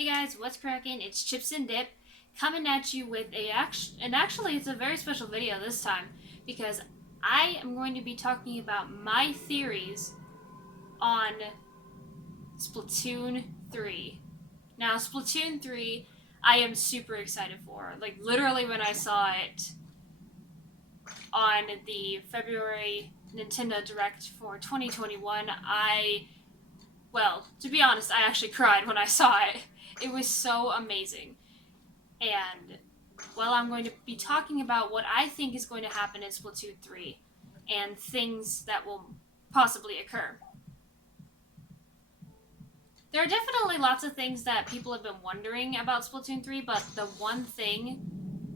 Hey guys, what's cracking? It's ChipsN'Dip coming at you with actually it's a very special video this time because I am going to be talking about my theories on Splatoon 3. Now, Splatoon 3 I am super excited for. Like literally when I saw it on the February Nintendo Direct for 2021, to be honest, I actually cried when I saw it. It was so amazing. And, I'm going to be talking about what I think is going to happen in Splatoon 3 and things that will possibly occur. There are definitely lots of things that people have been wondering about Splatoon 3, but the one thing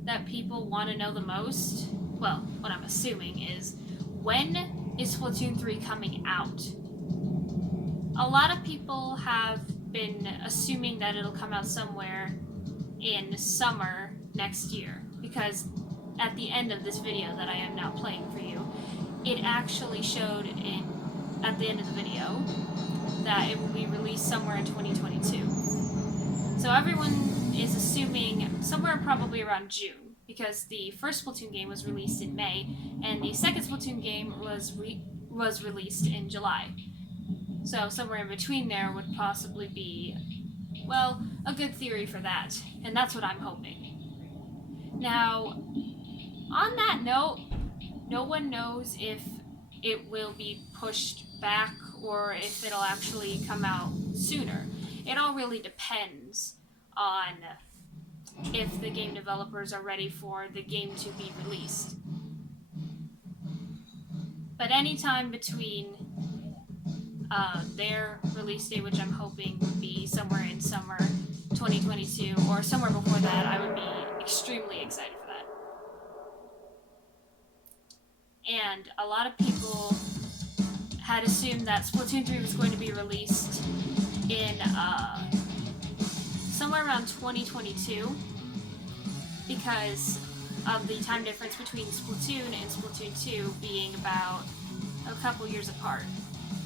that people want to know the most, what I'm assuming is, when is Splatoon 3 coming out? A lot of people have been assuming that it'll come out somewhere in summer next year, because at the end of this video that I am now playing for you, it actually showed at the end of the video that it will be released somewhere in 2022. So everyone is assuming somewhere probably around June, because the first Splatoon game was released in May, and the second Splatoon game was released in July. So somewhere in between there would possibly be, a good theory for that. And that's what I'm hoping. Now, on that note, no one knows if it will be pushed back or if it'll actually come out sooner. It all really depends on if the game developers are ready for the game to be released. But anytime between their release date, which I'm hoping would be somewhere in summer 2022 or somewhere before that, I would be extremely excited for that. And a lot of people had assumed that Splatoon 3 was going to be released in somewhere around 2022 because of the time difference between Splatoon and Splatoon 2 being about a couple years apart.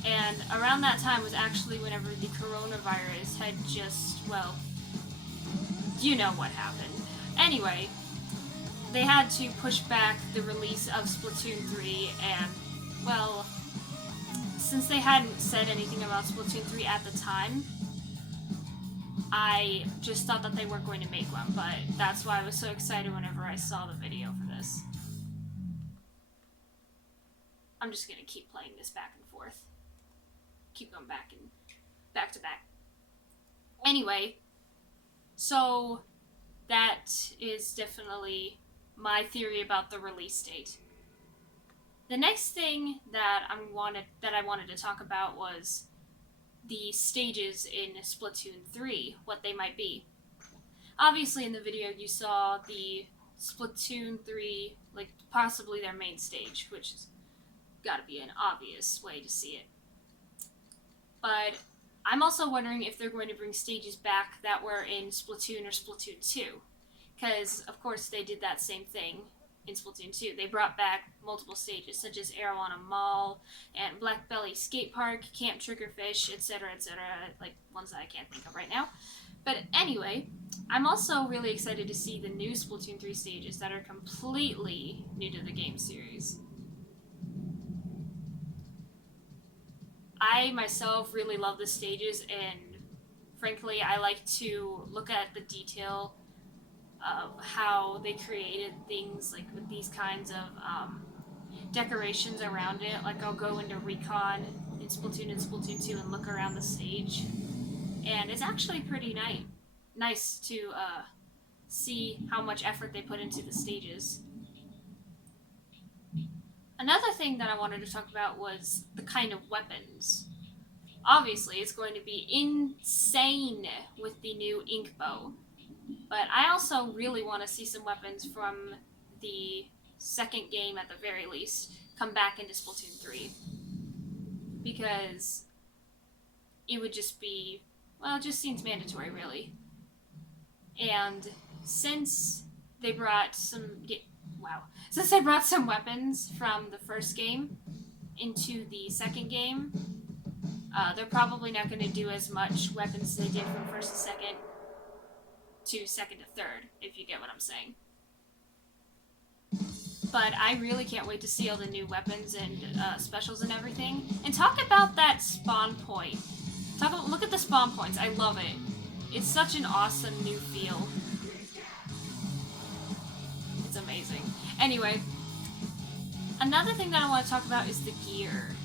And around that time was actually whenever the coronavirus had just, you know what happened. Anyway, they had to push back the release of Splatoon 3, and, since they hadn't said anything about Splatoon 3 at the time, I just thought that they weren't going to make one, but that's why I was so excited whenever I saw the video for this. I'm just gonna keep playing this back and forth. Keep going back to back. Anyway, so that is definitely my theory about the release date. The next thing that I wanted to talk about was the stages in Splatoon 3, what they might be. Obviously in the video you saw the Splatoon 3, possibly their main stage, which has gotta be an obvious way to see it. But I'm also wondering if they're going to bring stages back that were in Splatoon or Splatoon 2. Because, of course, they did that same thing in Splatoon 2. They brought back multiple stages, such as Arowana Mall, and Black Belly Skate Park, Camp Triggerfish, etc., ones that I can't think of right now. But anyway, I'm also really excited to see the new Splatoon 3 stages that are completely new to the game series. I myself really love the stages, and frankly, I like to look at the detail of how they created things, with these kinds of decorations around it. I'll go into Recon in Splatoon and Splatoon 2 and look around the stage, and it's actually pretty nice to see how much effort they put into the stages. Another thing that I wanted to talk about was the kind of weapons. Obviously, it's going to be insane with the new ink bow. But I also really want to see some weapons from the second game, at the very least, come back into Splatoon 3. Because it would just be, it just seems mandatory, really. And since they brought some weapons from the first game into the second game, they're probably not going to do as much weapons as they did from first to second. to second to third, if you get what I'm saying. But I really can't wait to see all the new weapons and specials and everything. And talk about that spawn point. Look at the spawn points. I love it. It's such an awesome new feel. It's amazing. Anyway, another thing that I want to talk about is the gear.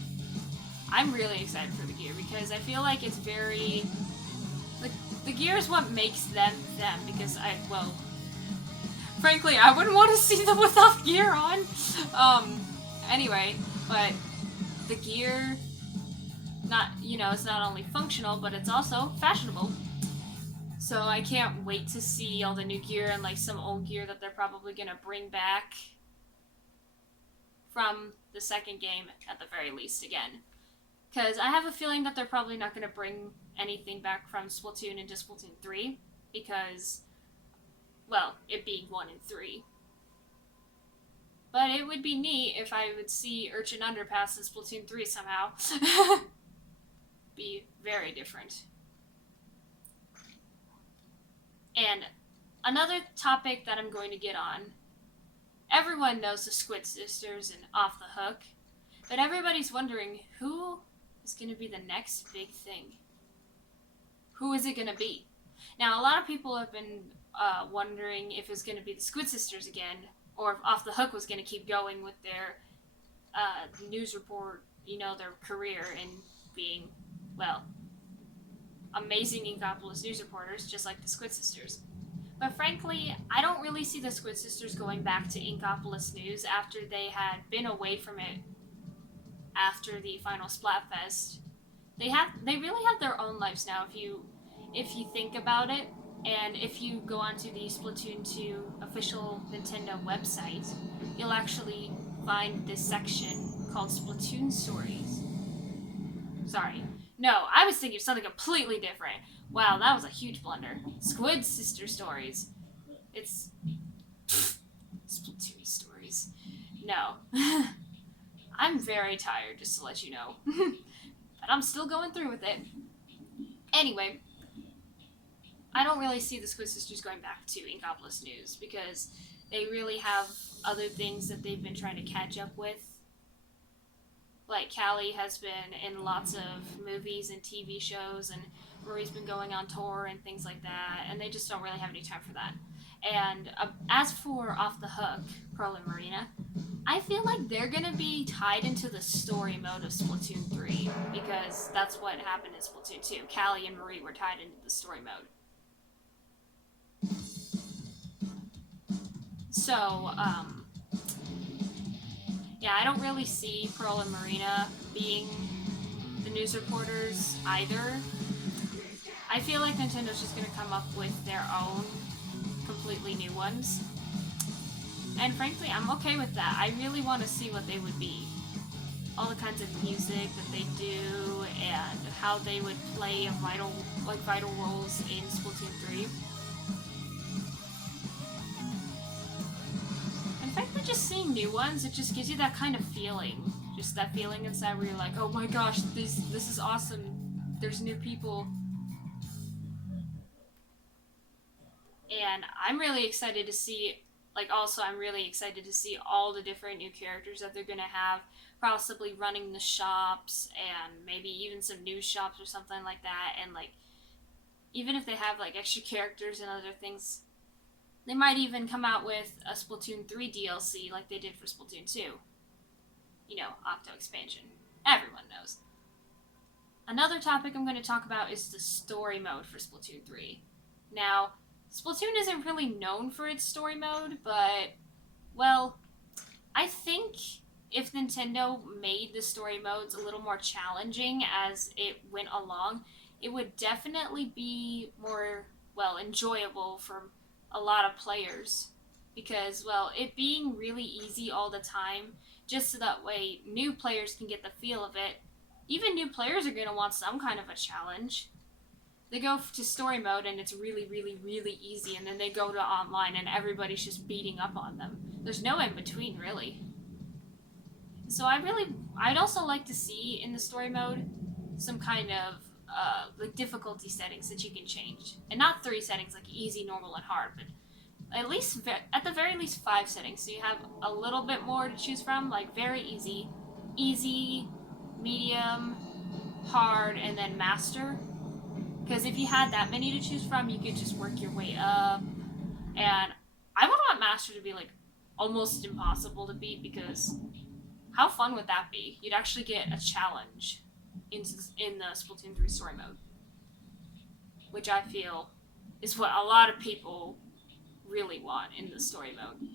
I'm really excited for the gear because I feel like it's very... The gear is what makes them them, because frankly, I wouldn't want to see them without gear on. Anyway, but the gear, it's not only functional, but it's also fashionable. So I can't wait to see all the new gear and like some old gear that they're probably gonna bring back from the second game at the very least again. Because I have a feeling that they're probably not gonna bring anything back from Splatoon into Splatoon 3, because, well, it being 1 and 3. But it would be neat if I would see Urchin Underpass in Splatoon 3 somehow. Be very different. And another topic that I'm going to get on, everyone knows the Squid Sisters and Off the Hook, but everybody's wondering who is going to be the next big thing. Who is it going to be? Now, a lot of people have been wondering if it's going to be the Squid Sisters again, or if Off the Hook was going to keep going with their news report, their career in being, well, amazing Inkopolis news reporters, just like the Squid Sisters. But frankly, I don't really see the Squid Sisters going back to Inkopolis News after they had been away from it after the final Splatfest. They really have their own lives now, if you think about it. And if you go onto the Splatoon 2 official Nintendo website, you'll actually find this section called Splatoon Stories. Sorry. No, I was thinking of something completely different. Wow, that was a huge blunder. Squid Sister Stories. It's... Splatoon Stories. No. I'm very tired, just to let you know. But I'm still going through with it. Anyway, I don't really see the Squid Sisters going back to Inkopolis News because they really have other things that they've been trying to catch up with. Like, Callie has been in lots of movies and TV shows, and Marie's been going on tour and things like that, and they just don't really have any time for that. And as for Off the Hook, Pearl and Marina, I feel like they're going to be tied into the story mode of Splatoon 3, because that's what happened in Splatoon 2. Callie and Marie were tied into the story mode. So, yeah, I don't really see Pearl and Marina being the news reporters either. I feel like Nintendo's just going to come up with their own completely new ones. And frankly, I'm okay with that. I really want to see what they would be. All the kinds of music that they do, and how they would play vital roles in Splatoon 3. And frankly, just seeing new ones, it just gives you that kind of feeling. Just that feeling inside where you're like, oh my gosh, this is awesome. There's new people. And I'm really excited to see, I'm really excited to see all the different new characters that they're going to have, possibly running the shops, and maybe even some news shops or something like that, and, even if they have, extra characters and other things, they might even come out with a Splatoon 3 DLC like they did for Splatoon 2. Octo expansion. Everyone knows. Another topic I'm going to talk about is the story mode for Splatoon 3. Now, Splatoon isn't really known for its story mode, but, well, I think if Nintendo made the story modes a little more challenging as it went along, it would definitely be more, enjoyable for a lot of players. Because, it being really easy all the time, just so that way new players can get the feel of it, even new players are going to want some kind of a challenge. They go to story mode and it's really, really, really easy, and then they go to online and everybody's just beating up on them. There's no in between, really. So I'd also like to see in the story mode some kind of like difficulty settings that you can change, and not 3 settings like easy, normal, and hard, but at the very least 5 settings, so you have a little bit more to choose from, like very easy, medium, hard, and then master. Because if you had that many to choose from, you could just work your way up. And I would want master to be like almost impossible to beat, because how fun would that be? You'd actually get a challenge in the Splatoon 3 story mode, which I feel is what a lot of people really want in the story mode.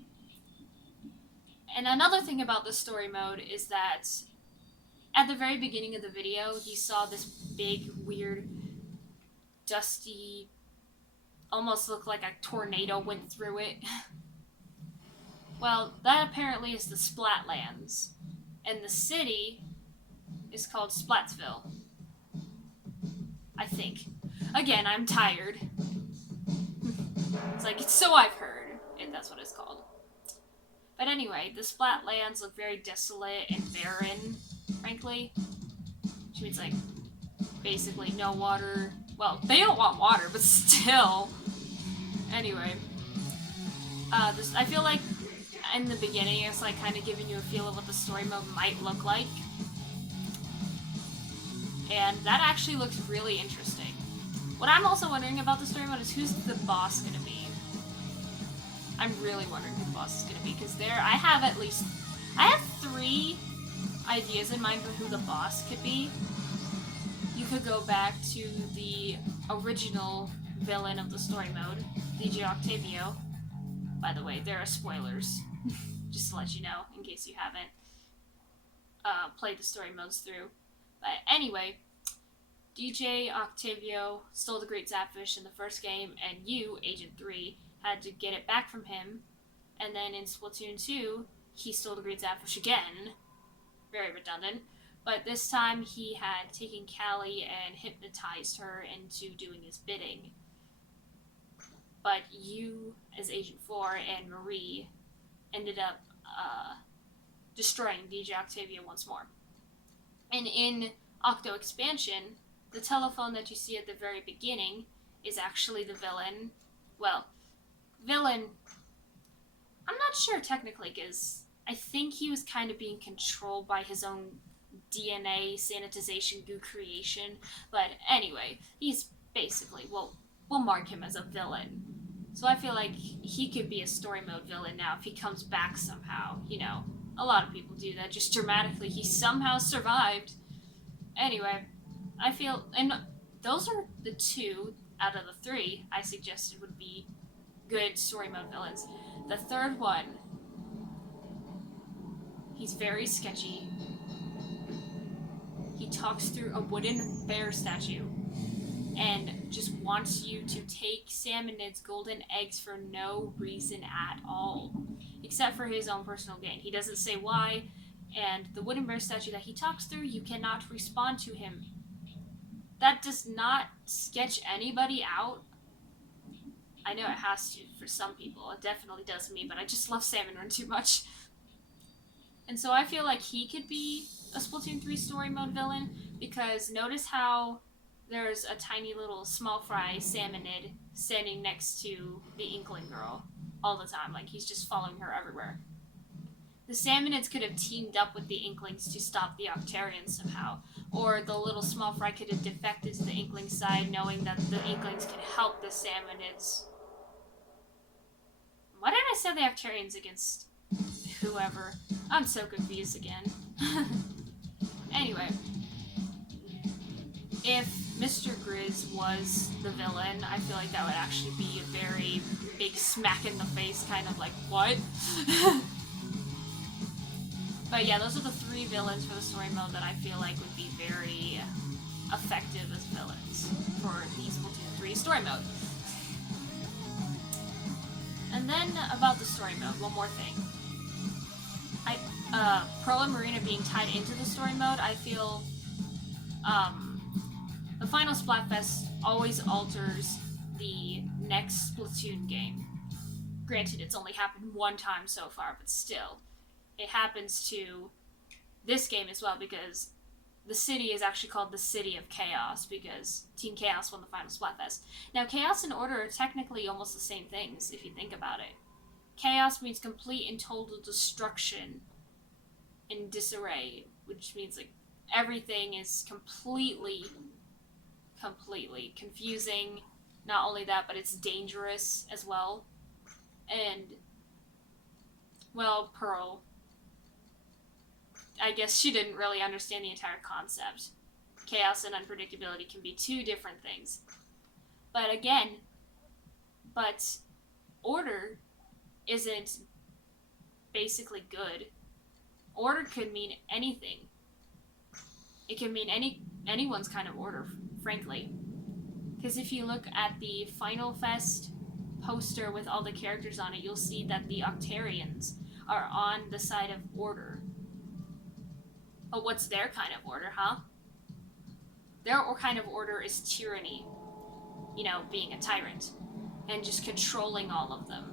And another thing about the story mode is that at the very beginning of the video, you saw this big, weird, dusty, almost looked like a tornado went through it. Well, that apparently is the Splatlands, and the city is called Splatsville, I think. Again, I'm tired. It's so I've heard, and that's what it's called. But anyway, the Splatlands look very desolate and barren, frankly. Which means, like, basically no water. Well, they don't want water, but still. Anyway. I feel like in the beginning, it's like kind of giving you a feel of what the story mode might look like. And that actually looks really interesting. What I'm also wondering about the story mode is who's the boss gonna be. I'm really wondering who the boss is gonna be, because I have 3 ideas in mind for who the boss could be. You could go back to the original villain of the story mode, DJ Octavio. By the way, there are spoilers, just to let you know, in case you haven't played the story modes through. But anyway, DJ Octavio stole the Great Zapfish in the first game, and you, Agent 3, had to get it back from him. And then in Splatoon 2, he stole the Great Zapfish again. Very redundant. But this time he had taken Callie and hypnotized her into doing his bidding. But you, as Agent 4, and Marie ended up destroying DJ Octavia once more. And in Octo Expansion, the telephone that you see at the very beginning is actually the villain. Well, villain, I'm not sure technically, because I think he was kind of being controlled by his own DNA sanitization goo creation. But anyway, he's basically, we'll mark him as a villain. So I feel like he could be a story mode villain now if he comes back somehow. You know, a lot of people do that just dramatically. He somehow survived. Anyway, I feel, and those are the 2 out of the 3 I suggested would be good story mode villains. The third one, he's very sketchy. He talks through a wooden bear statue and just wants you to take Sam and Nid's golden eggs for no reason at all, except for his own personal gain. He doesn't say why, and the wooden bear statue that he talks through, you cannot respond to him. That does not sketch anybody out. I know it has to for some people. It definitely does me, but I just love Salmon Run too much. And so I feel like he could be a Splatoon 3 story mode villain, because notice how there's a tiny little small fry Salmonid standing next to the Inkling girl all the time. Like, he's just following her everywhere. The Salmonids could have teamed up with the Inklings to stop the Octarians somehow. Or the little small fry could have defected to the Inkling side, knowing that the Inklings could help the Salmonids. Why did I say the Octarians against whoever? I'm so confused again. Anyway, if Mr. Grizz was the villain, I feel like that would actually be a very big smack in the face, kind of like, what? But yeah, those are the 3 villains for the story mode that I feel like would be very effective as villains for the Splatoon 3 story mode. And then about the story mode, one more thing. Pearl and Marina being tied into the story mode, I feel the final Splatfest always alters the next Splatoon game. Granted, it's only happened one time so far, but still. It happens to this game as well, because the city is actually called the City of Chaos because Team Chaos won the final Splatfest. Now, Chaos and Order are technically almost the same things if you think about it. Chaos means complete and total destruction and disarray, which means like everything is completely confusing. Not only that, but it's dangerous as well. And, well, Pearl, I guess she didn't really understand the entire concept. Chaos and unpredictability can be two different things. But again, order isn't basically good. Order could mean anything. It can mean anyone's kind of order, frankly. Because if you look at the Final Fest poster with all the characters on it, you'll see that the Octarians are on the side of order. But what's their kind of order, huh? Their kind of order is tyranny. You know, being a tyrant. And just controlling all of them.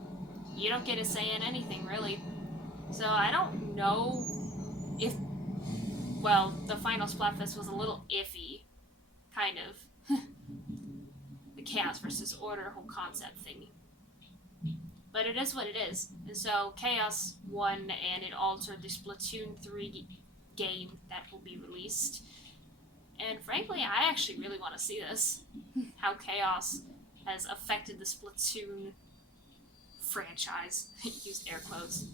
You don't get a say in anything, really. So I don't know if... Well, the final Splatfest was a little iffy. Kind of. The Chaos versus Order whole concept thing. But it is what it is. And so Chaos won, and it altered the Splatoon 3 game that will be released. And frankly, I actually really want to see this. How Chaos has affected the Splatoon franchise. Use air quotes.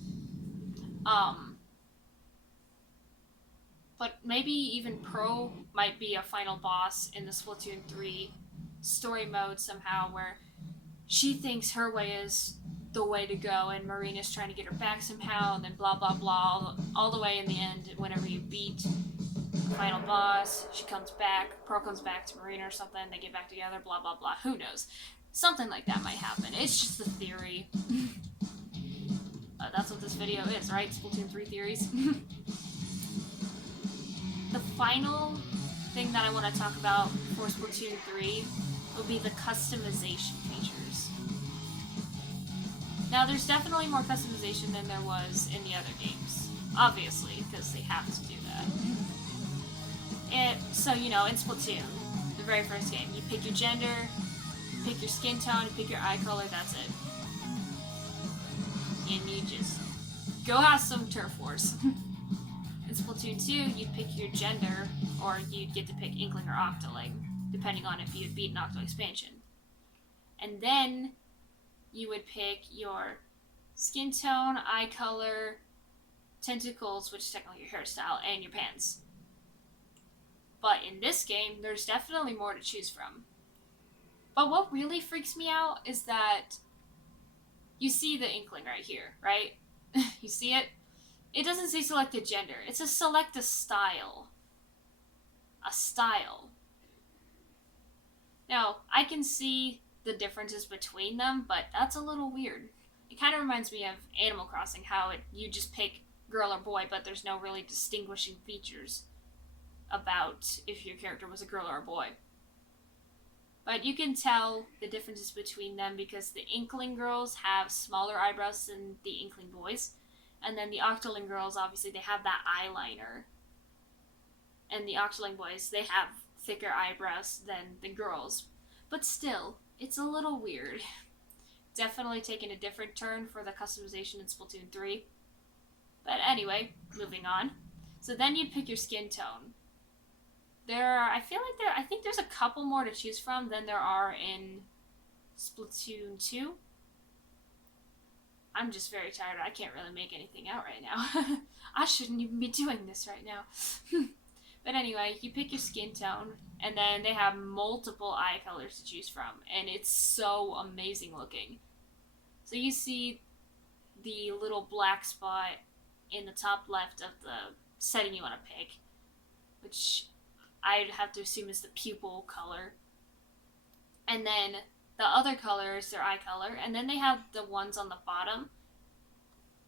But maybe even Pro might be a final boss in the Splatoon 3 story mode somehow, where she thinks her way is the way to go, and Marina's trying to get her back somehow, and then blah blah blah, all the way in the end, whenever you beat the final boss, she comes back, Pro comes back to Marina or something, they get back together, blah blah blah, who knows. Something like that might happen. It's just a theory. That's what this video is, right? Splatoon 3 theories. The final thing that I want to talk about for Splatoon 3 will be the customization features. Now, there's definitely more customization than there was in the other games. Obviously, because they have to do that. So, you know, in Splatoon, the very first game, you pick your gender, you pick your skin tone, you pick your eye color, that's it. And you just go have some turf wars. In Splatoon 2, you'd pick your gender, or you'd get to pick Inkling or Octoling, depending on if you'd beaten Octo Expansion. And then you would pick your skin tone, eye color, tentacles, which is technically your hairstyle, and your pants. But in this game, there's definitely more to choose from. But what really freaks me out is that you see the Inkling right here, right? You see it? It doesn't say select a gender. It says select a style. A style. Now, I can see the differences between them, but that's a little weird. It kind of reminds me of Animal Crossing, how you just pick girl or boy, but there's no really distinguishing features about if your character was a girl or a boy. But you can tell the differences between them because the Inkling girls have smaller eyebrows than the Inkling boys. And then the Octoling girls, obviously, they have that eyeliner. And the Octoling boys, they have thicker eyebrows than the girls. But still, it's a little weird. Definitely taking a different turn for the customization in Splatoon 3. But anyway, moving on. So then you'd pick your skin tone. I think there's a couple more to choose from than there are in Splatoon 2. I'm just very tired. I can't really make anything out right now. I shouldn't even be doing this right now. But anyway, you pick your skin tone, and then they have multiple eye colors to choose from, and it's so amazing looking. So you see the little black spot in the top left of the setting you want to pick, which I'd have to assume is the pupil color. And then the other color is their eye color, and then they have the ones on the bottom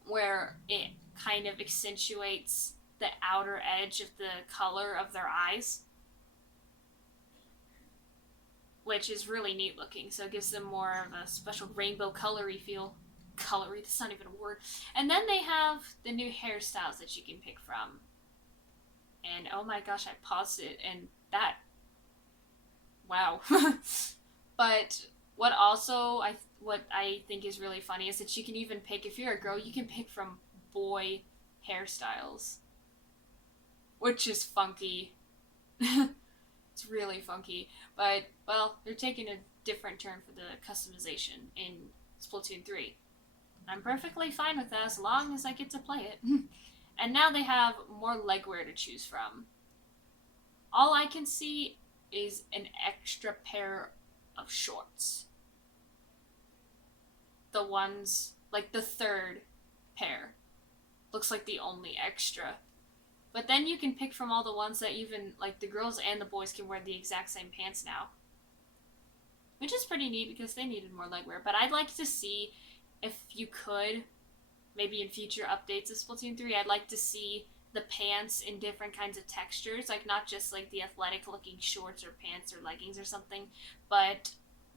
where it kind of accentuates the outer edge of the color of their eyes, which is really neat looking, so it gives them more of a special rainbow colory feel. Colory, that's not even a word. And then they have the new hairstyles that you can pick from. And oh my gosh, I paused it, and that, wow. But what I think is really funny is that you can even pick, if you're a girl, you can pick from boy hairstyles, which is funky. It's really funky. But, well, they're taking a different turn for the customization in Splatoon 3. I'm perfectly fine with that as long as I get to play it. And now they have more legwear to choose from. All I can see is an extra pair of shorts. The ones, like the third pair, looks like the only extra. But then you can pick from all the ones that even, like, the girls and the boys can wear the exact same pants now. Which is pretty neat because they needed more legwear. But I'd like to see, if you could, maybe in future updates of Splatoon 3, I'd like to see the pants in different kinds of textures. Like, not just, like, the athletic-looking shorts or pants or leggings or something, but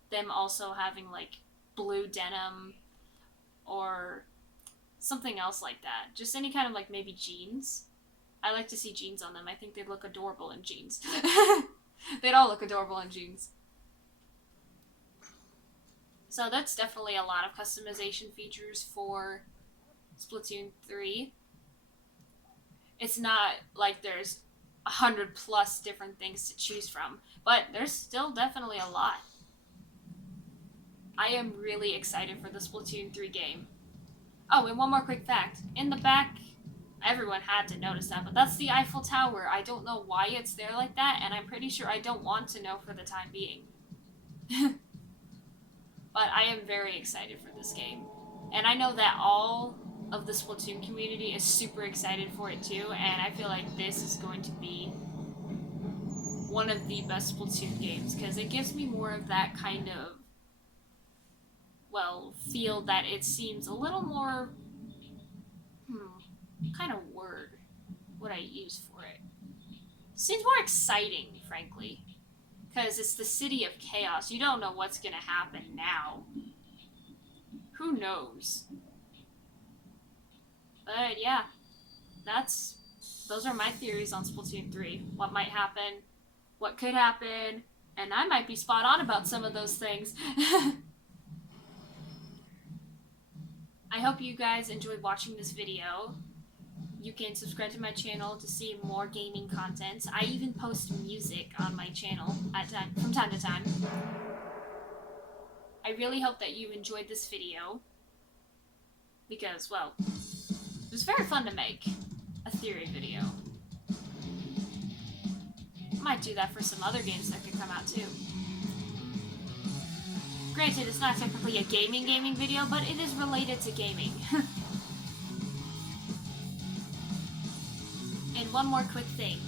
them also having, like, blue denim or something else like that. Just any kind of, like, maybe jeans. I like to see jeans on them. I think they'd look adorable in jeans. They'd all look adorable in jeans. So that's definitely a lot of customization features for Splatoon 3. It's not like there's 100+ different things to choose from, but there's still definitely a lot. I am really excited for the Splatoon 3 game. Oh, and one more quick fact. In the back, everyone had to notice that, but that's the Eiffel Tower. I don't know why it's there like that, and I'm pretty sure I don't want to know for the time being. But I am very excited for this game. And I know that all of the Splatoon community is super excited for it too, and I feel like this is going to be one of the best Splatoon games, because it gives me more of that kind of, well, feel that it seems a little more, kind of word would I use for it? Seems more exciting, frankly. Because it's the city of chaos. You don't know what's going to happen now. Who knows? But yeah, those are my theories on Splatoon 3. What might happen, what could happen, and I might be spot on about some of those things. I hope you guys enjoyed watching this video. You can subscribe to my channel to see more gaming content. I even post music on my channel from time to time. I really hope that you enjoyed this video, because, well, it was very fun to make a theory video. I might do that for some other games that could come out too. Granted, it's not technically a gaming video, but it is related to gaming. And one more quick thing.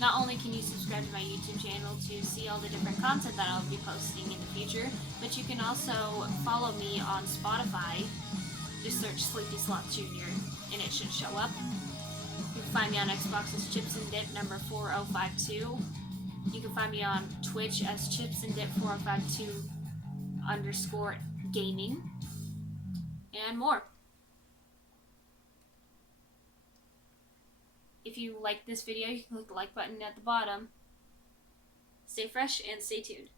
Not only can you subscribe to my YouTube channel to see all the different content that I'll be posting in the future, but you can also follow me on Spotify. Just search Sleepy Sloth Jr. and it should show up. You can find me on Xbox as ChipsN'Dip number 4052. You can find me on Twitch as ChipsN'Dip4052_gaming. And more. If you like this video, you can click the like button at the bottom. Stay fresh and stay tuned.